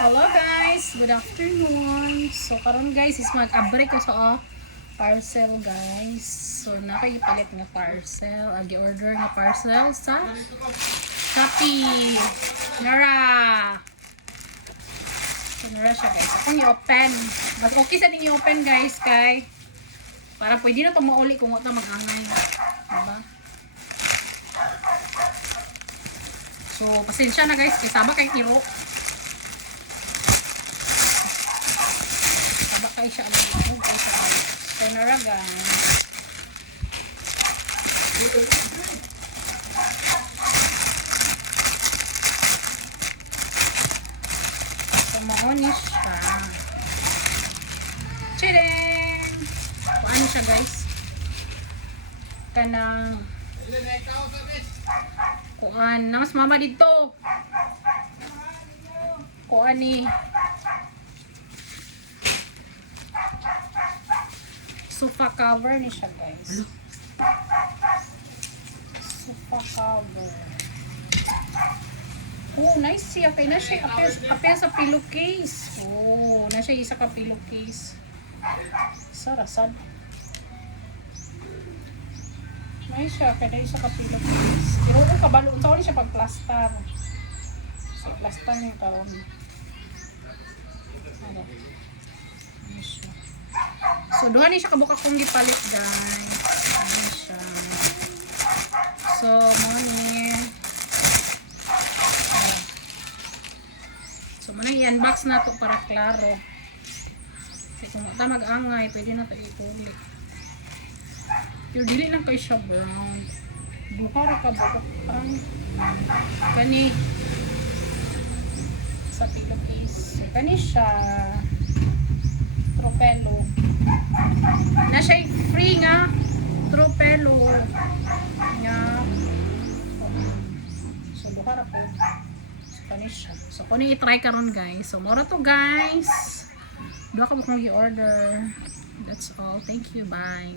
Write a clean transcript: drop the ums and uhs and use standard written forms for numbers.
Hello guys, good afternoon. So karon guys is mag-abri ko sa parcel guys. So nakaipalit nga parcel, agi-order nga parcel sa Shopee. Nara. So nara siya guys. Akong i-open. Mas okay sa ninyo open guys kay para pwede na to mauli kung ito mag-angay. Diba? So pasensya na guys, kay saba kay iro. Kay siya alam ito, kay siya alam. So, naraga. So, maonis siya. Chideng! Paano siya, guys? Kanang kuan. Namas mama dito. Kuan ni sofa cover ni siya guys. Sofa cover. Oh, nice siya. Kaya na siya apel sa pillowcase. Oh, na siya isa ka pillowcase. Sarasan. Nice siya. Kaya na isa ka pillowcase. Pero kung kabalo, unsa siya pag-plaster. So, plaster niya karon. Ano? Nice siya. So, duha ni siya kabuka kong gipalit, guys. Ano siya. So, money. So, muna i-unbox na to para klaro. Kasi kung ita mag-angay, pwede na ito i-public. Pero dili lang kayo siya brown. Buka ka buka ang kani sa pillowcase. So, kani siya tropelo. Na siya free nga tropelo nga. So duha ra po. So kani siya. So kuni i-try karon guys. So mura to guys. Duha ka mo i-order. That's all. Thank you. Bye.